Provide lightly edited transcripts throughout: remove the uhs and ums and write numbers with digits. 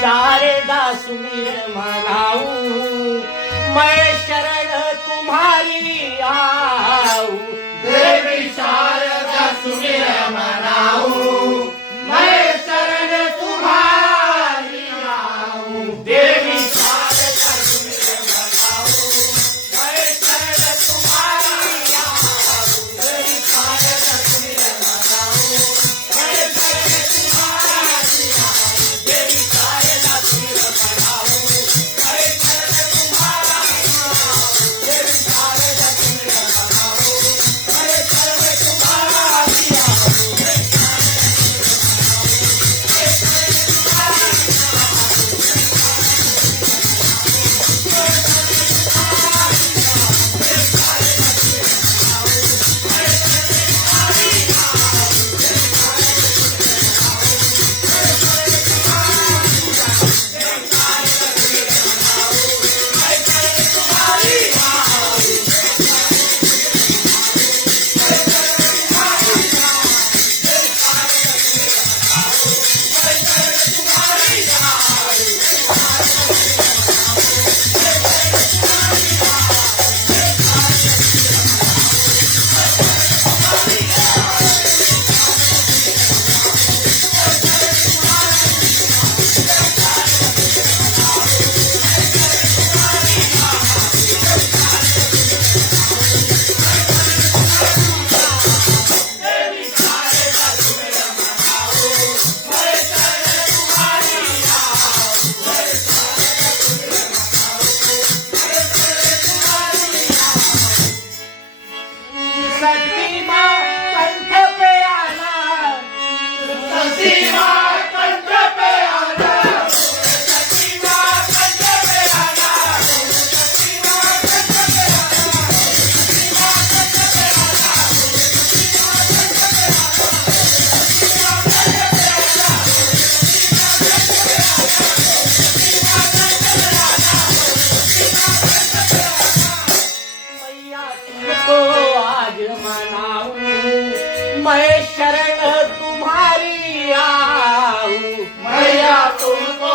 शारदा सुमिर मनाऊ, मैं शरण तुम्हारी आऊ। देवी शारदा सुमिर मनाऊ, मैं शरण तुम्हारी आऊं। देवी शारदा सुमिर मनाऊ, मैं शरण तुम्हारी आऊ। देवी शारदा सुमिर मनाऊ, मैं शरण तुम्हारी आऊ। देवी शारदा सुमिर मनाऊ, मैं शरण तुम्हारी आऊ। देवी शारदा सुमिर मनाऊ, मैं शरण तुम्हारी आऊ। सती माँ कंठ पे आना, सती माँ कंठ पे आना, सती माँ कंठ पे आना, सती माँ कंठ पे आना, सती माँ कंठ पे आना, सती माँ कंठ पे आना, सती माँ कंठ पे आना, सती माँ कंठ पे आना, सती माँ कंठ पे आना। मैया तुमको आज मनाऊं, मैं शरण तुम्हारी आऊ। मैया तुमको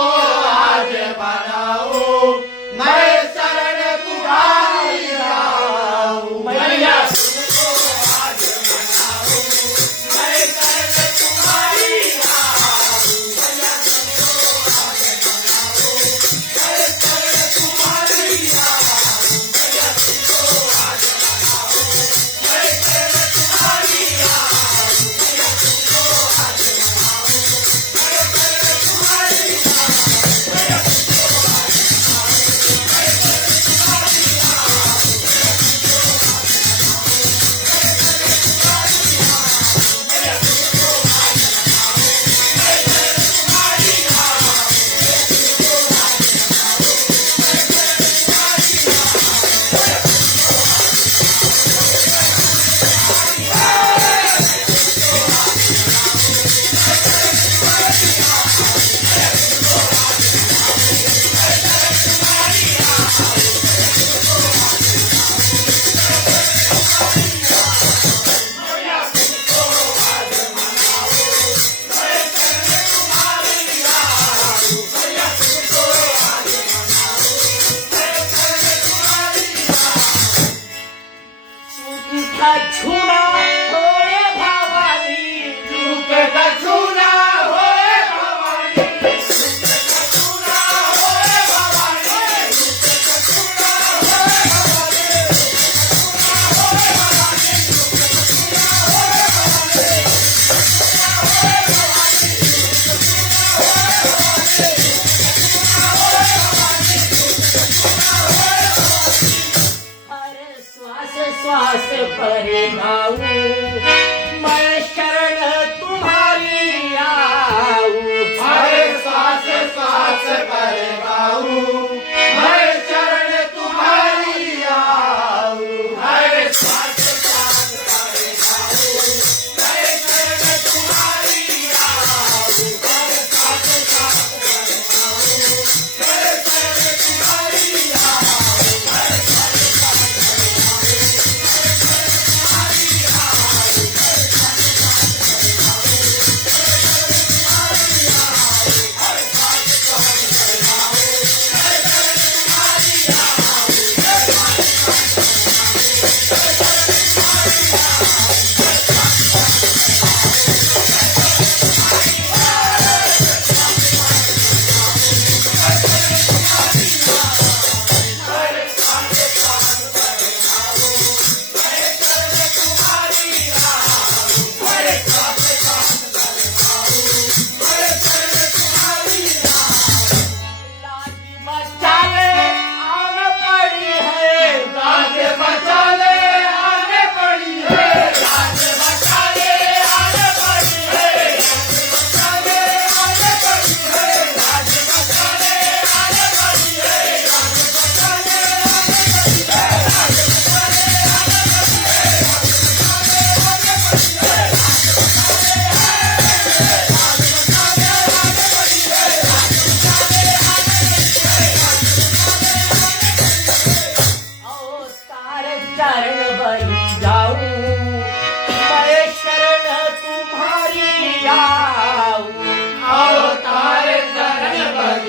आज मनाऊं, मैं शरण तुम्हारी आऊं। मैया तुमको आज मनाऊं, मैं शरण तुम्हारी आऊं। मैया तुमको आज मनाऊं, मैं शरण तुम्हारी आऊं। मैया तुमको आज मनाऊं, मैं शरण तुम्हारी आऊं। मैया तुमको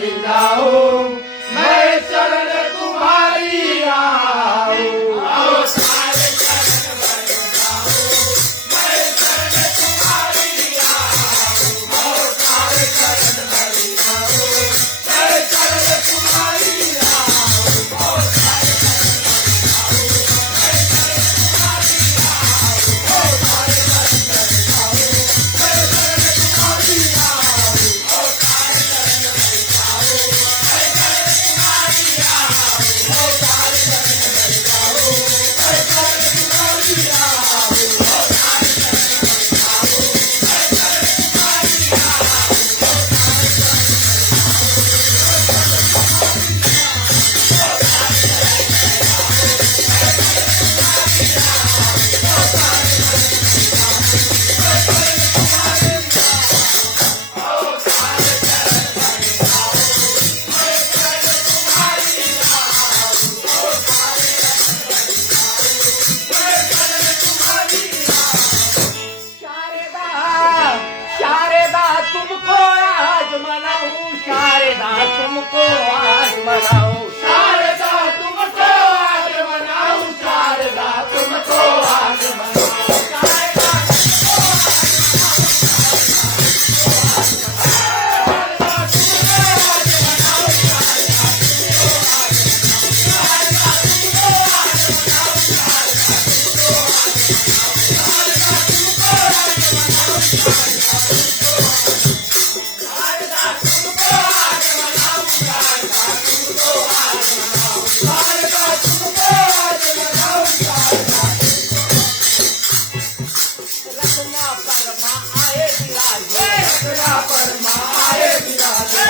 भरी जाऊं, मैं शरण तुम्हारी आऊं। आओ सारे शरण भरी जाऊं, मैं शरण तुम्हारी आऊं। आओ सारे शरण भरी जाऊं, मैं शरण तुम्हारी आऊं। आओ सारे शरण भरी जाऊं, मैं शरण तुम्हारी आऊं। आओ सारे शरण भरी जाऊं, मैं शरण तुम्हारी आऊं। आओ सारे शरण भरी जाऊं, मैं शरण तुम्हारी आऊं। आओ सारे शरण भरी जाऊं, मैं शरण तुम्हारी आऊं। आओ सारे शरण भरी जाऊं, मैं शरण तुम्हारी आऊं। आओ सारे शरण शारदा शारदा तुमको आज मनाऊं, शारदा तुमको आज मनाऊं। शारदा तुमको आज मनाऊं, शारदा तुमको आज मनाऊं। शारदा रत्ना परमा आए विराजे, रत्ना परमा आए विराजे,